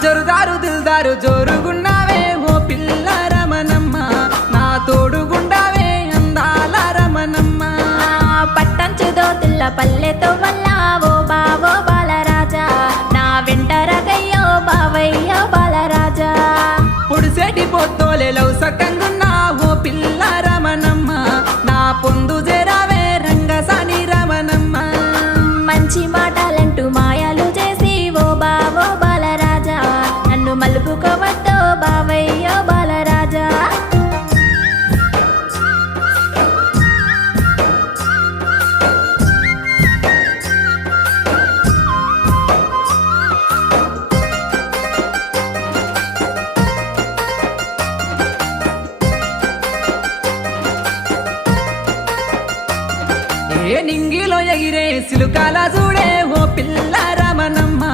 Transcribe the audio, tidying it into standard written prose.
జరుదారు దిల్దారు జోరుగున్నావే ఓ పిల్ల రమణమ్మ, నా తోడుగుండావే అందాల రమణమ్మ. పట్టంచు దోతుల్ల పల్లెతో మల్లా ఓ బావో బాలరాజా, నా వెంట రగయ్యో బావయ్యో బాలరాజా. పొడిసేటి పొత్తోలే లవ్ సక్కంగున్నా ఓ పిల్ల రమణమ్మ, నా పొందు జరావే రంగసాని రమణమ్మ. మంచి మాటలంటూ మాయాలు చేసి ఓ బావో బాలరాజా, నన్ను మలుపుకోవద్దో బావయ్యో బాలరాజా. ఏ నింగిలో ఎగిరే సిలుకాల చూడే